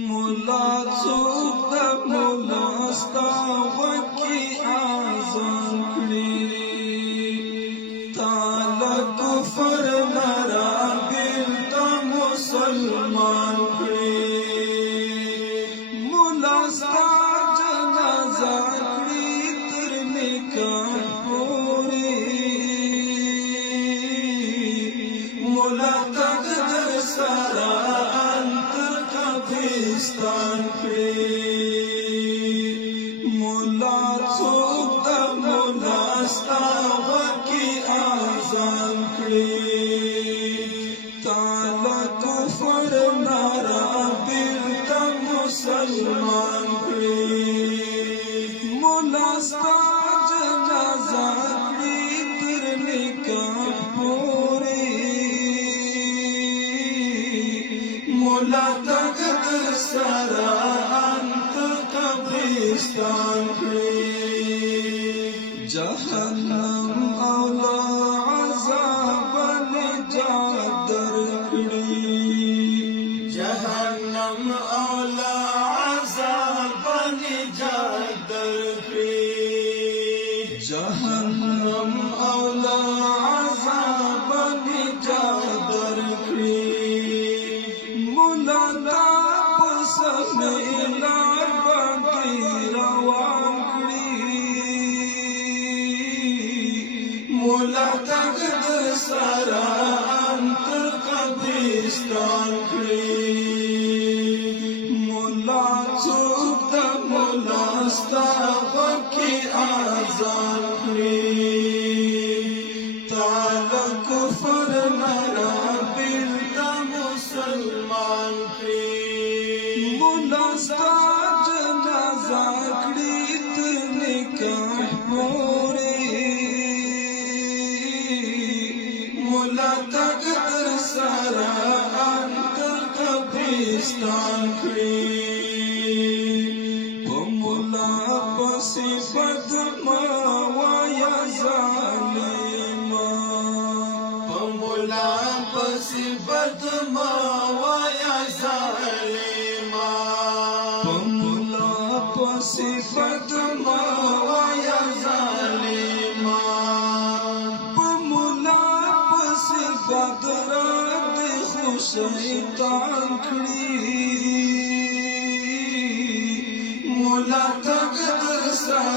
مولا څوک د مولا ستا وکی آزان کړي تعالی کفر نرا بیلتا مسلمان کړي مولا ستا جنازه کړي تر نکاح پورې مولا تقدر سره پاکستان کړي مولا څوک د مولا ستا وکی آزان کړي تعالی کفر نارا بیلتا مسلمان کړي مولا ستا جنازه کړي تر نکاح پورې مولا تقدر سرا انت قبرستان کړي جهنم اولا عذاب نجات درکړي جهنم اولا عذاب نجات درکړي جهنم اولا عذاب نجات درکړي مولا تا پس میلار باندې روان کړي مولا تقدر سره انت قبرستان کړي مولا څوک د مولا ستا وکی آزان کړي تعالی کفر نرا بیلتا مسلمان کړي مولا ستا جنازه کړي تر نکاح پورې مولا تقدر سره انت قبرستان کړي په مولا پسې بدما وایا ظالما په مولا پسې بدما وایا ظالما په مولا پسې بدما وایا ظالما په مولا پسې بدرات خو شیطان کړي مولا تقدر سره